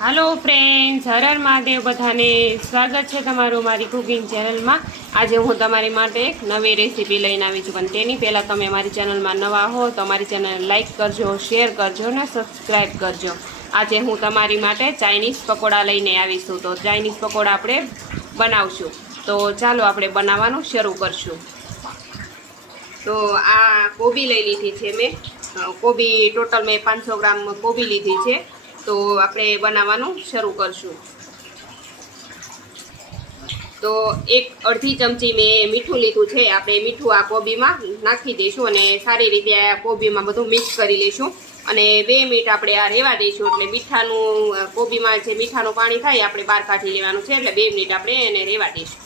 હાલો friends હરર હર મહાદેવ. બધાને સ્વાગત છે તમારું મારી કુકિંગ ચેનલમાં આજે હું તમારી માટે એક નવી રેસીપી લઈને આવી છું. પણ તેની પહેલાં તમે મારી ચેનલમાં નવા હો, તો મારી ચેનલ લાઇક કરજો શેર કરજો ને સબસ્ક્રાઈબ કરજો. આજે હું તમારી માટે ચાઇનીઝ પકોડા લઈને આવીશું તો ચાઇનીઝ પકોડા આપણે બનાવશું. તો ચાલો આપણે બનાવવાનું શરૂ કરશું. તો આ કોબી લઈ લીધી છે મેં. કોબી ટોટલ મેં પાંચસો ગ્રામ કોબી લીધી છે. તો આપણે બનાવવાનું શરૂ કરશું. તો એક અડધી ચમચી મેં મીઠું લીધું છે. આપણે મીઠું આ કોબીમાં નાખી દઈશું અને સારી રીતે આ કોબીમાં બધું મિક્સ કરી લઈશું. અને બે મિનિટ આપણે આ રહેવા દઈશું એટલે મીઠાનું કોબીમાં જે મીઠાનું પાણી થાય આપણે બહાર કાઢી લેવાનું છે એટલે બે મિનિટ આપણે એને રહેવા દઈશું.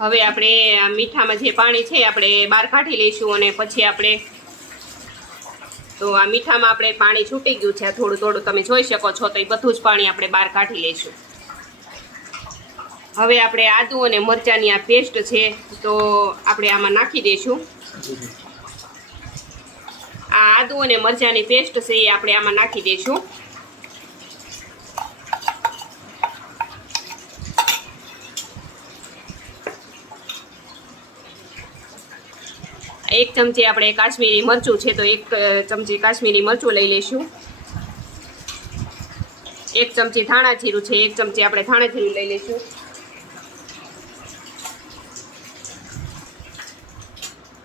હવે આપણે મીઠામાં જે પાણી છે આપણે બહાર કાઢી લઈશું અને પછી આપણે તો આ મીઠામાં આપણે પાણી છૂટી ગયું છે. થોડું થોડું તમે જોઈ શકો છો તો એ બધું જ પાણી આપણે બહાર કાઢી લઈશું. હવે આપણે આદુ અને મરચાંની આ પેસ્ટ છે તો આપણે આમાં નાખી દઈશું. આ આદુ અને મરચાંની પેસ્ટ છે એ આપણે આમાં નાખી દઈશું. એક ચમચી આપણે કાશ્મીરી મરચું છે, તો એક ચમચી કાશ્મીરી મરચું લઈ લઈશું. એક ચમચી ધાણા જીરું છે, એક ચમચી આપણે ધાણા જીરું લઈ લઈશું.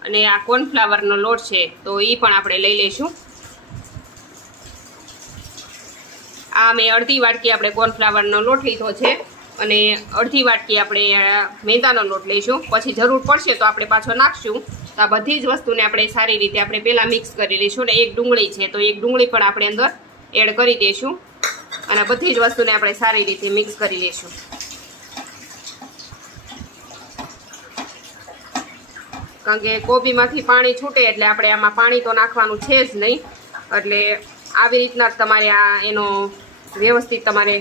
અને આ કોર્નફ્લાવરનો લોટ છે, તો એ પણ આપણે લઈ લઈશું. આ મેં અડધી વાટકી આપણે કોર્નફ્લાવરનો લોટ લીધો છે, અને અડધી વાટકી આપણે મેંદાનો લોટ લઈશું. પછી જરૂર પડશે તો આપણે પાછો નાખશું. તો આ બધી જ વસ્તુને આપણે સારી રીતે આપણે પહેલાં મિક્સ કરી લઈશું ને એક ડુંગળી છે, તો એક ડુંગળી પણ આપણે અંદર એડ કરી દઈશું અને બધી જ વસ્તુને આપણે સારી રીતે મિક્સ કરી લઈશું. કારણ કે કોબીમાંથી પાણી છૂટે એટલે આપણે આમાં પાણી તો નાખવાનું છે જ નહીં, એટલે આવી રીતના તમારે આ એનો વ્યવસ્થિત તમારે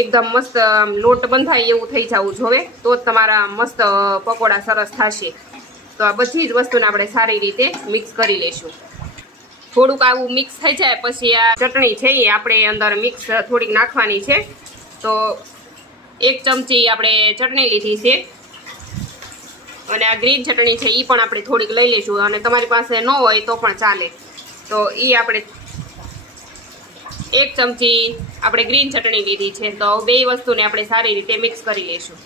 એકદમ મસ્ત લોટ બંધાય એવું થઈ જવું જોવે તો જ તમારા મસ્ત પકોડા સરસ થશે. તો આ બધી જ વસ્તુને આપણે સારી રીતે મિક્સ કરી લઈશું. થોડુંક આવું મિક્સ થઈ જાય પછી આ ચટણી છે એ આપણે અંદર મિક્સ થોડીક નાખવાની છે. તો એક ચમચી આપણે ચટણી લીધી છે. અને આ ગ્રીન ચટણી છે એ પણ આપણે થોડીક લઈ લઈશું. અને તમારી પાસે ન હોય તો પણ ચાલે. તો એ આપણે એક ચમચી આપણે ગ્રીન ચટણી લીધી છે. તો બે વસ્તુને આપણે સારી રીતે મિક્સ કરી લઈશું.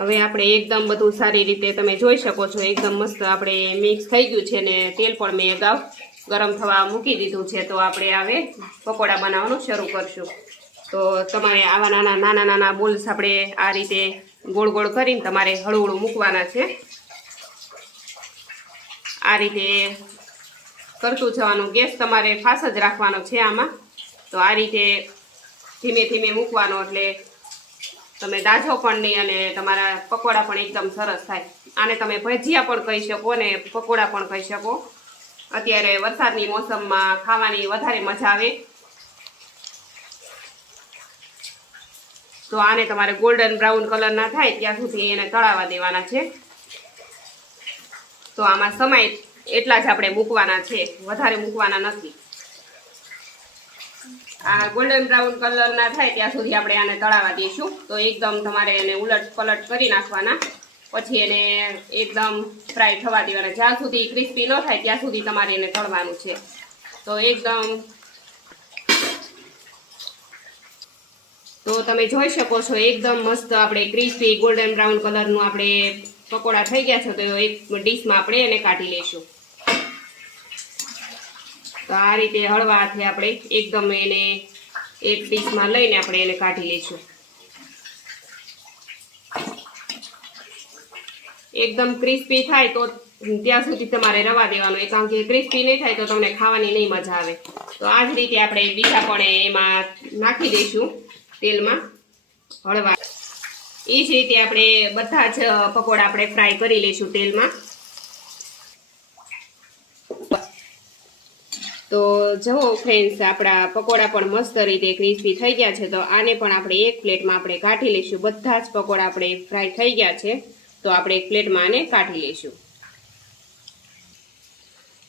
હવે આપણે એકદમ બધું સારી રીતે તમે જોઈ શકો છો. એકદમ મસ્ત આપણે મિક્સ થઈ ગયું છે ને તેલ પણ મેં અગાઉ ગરમ થવા મૂકી દીધું છે. તો આપણે હવે પકોડા બનાવવાનું શરૂ કરશું. તો તમારે આવા નાના નાના નાના બોલ્સ આપણે આ રીતે ગોળ ગોળ કરીને તમારે હળવું મૂકવાના છે. આ રીતે કરતું જવાનું ગેસ તમારે ફાસ જ રાખવાનો છે આમાં. તો આ રીતે ધીમે ધીમે મૂકવાનો એટલે તમે દાજો પણ નહીં અને તમારા પકોડા પણ એકદમ સરસ થાય. આને તમે ભજીયા પણ કહી શકો ને પકોડા પણ કહી શકો. અત્યારે વરસાદની મોસમમાં ખાવાની વધારે મજા આવે. તો આને તમારે ગોલ્ડન બ્રાઉન કલર ના થાય ત્યાં સુધી એને તળાવા દેવાના છે. તો આમાં સમય એટલા જ આપણે મૂકવાના છે. વધારે મૂકવાના નથી. આ ગોલ્ડન બ્રાઉન કલર ના થાય ત્યાં સુધી આપણે આને તળાવવા દઈશું. તો એકદમ તમારે એને ઉલટ પલટ કરી નાખવાના. પછી એને એકદમ ફ્રાય થવા દેવાના. જ્યાં સુધી ક્રિસ્પી ન થાય ત્યાં સુધી તમારે એને તળવાનું છે. તો એકદમ તો તમે જોઈ શકો છો, એકદમ મસ્ત આપણે ક્રિસ્પી ગોલ્ડન બ્રાઉન કલરનું આપણે પકોડા થઈ ગયા છે, તો એક ડીશમાં આપણે એને કાઢી લઈશું. તો આ રીતે હળવા હાથે આપણે એકદમ એને એક ડીશમાં લઈને આપણે એને કાઢી લઈશું. એકદમ ક્રિસ્પી થાય તો ત્યાં સુધી તમારે રવા દેવાનું. કારણ કે ક્રિસ્પી નહીં થાય તો તમને ખાવાની નહીં મજા આવે. તો આ જ રીતે આપણે બીજા પણ એમાં નાખી દઈશું તેલમાં હળવા. એ જ રીતે આપણે બધા જ પકોડા આપણે ફ્રાય કરી લઈશું તેલમાં. તો જુઓ ફ્રેન્ડ્સ આપણા પકોડા પણ મસ્ત રીતે ક્રિસ્પી થઈ ગયા છે, તો આને પણ આપણે એક પ્લેટમાં આપણે કાઢી લઈશું. બધા જ પકોડા આપણે ફ્રાય થઈ ગયા છે, તો આપણે એક પ્લેટમાં આને કાઢી લઈશું.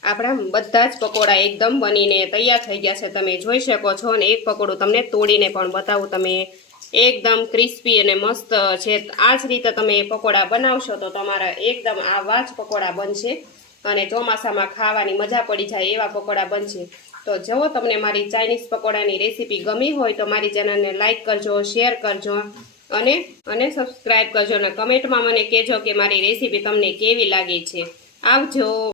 આપણા બધા જ પકોડા એકદમ બનીને તૈયાર થઈ ગયા છે, તમે જોઈ શકો છો. અને એક પકોડું તમને તોડીને પણ બતાવું, તમે એકદમ ક્રિસ્પી અને મસ્ત છે. આ જ રીતે તમે પકોડા બનાવશો, તો તમારા એકદમ આવા જ પકોડા બનશે. અને ચોમાસામાં ખાવાની મજા પડી જાય એવા પકોડા બનશે. તો જો તમને મારી ચાઇનીઝ પકોડાની રેસીપી ગમી હોય તો મારી ચેનલને લાઇક કરજો, શેર કરજો અને અને સબસ્ક્રાઈબ કરજો અને કમેન્ટમાં મને કહેજો કે મારી રેસીપી તમને કેવી લાગી છે. આવજો.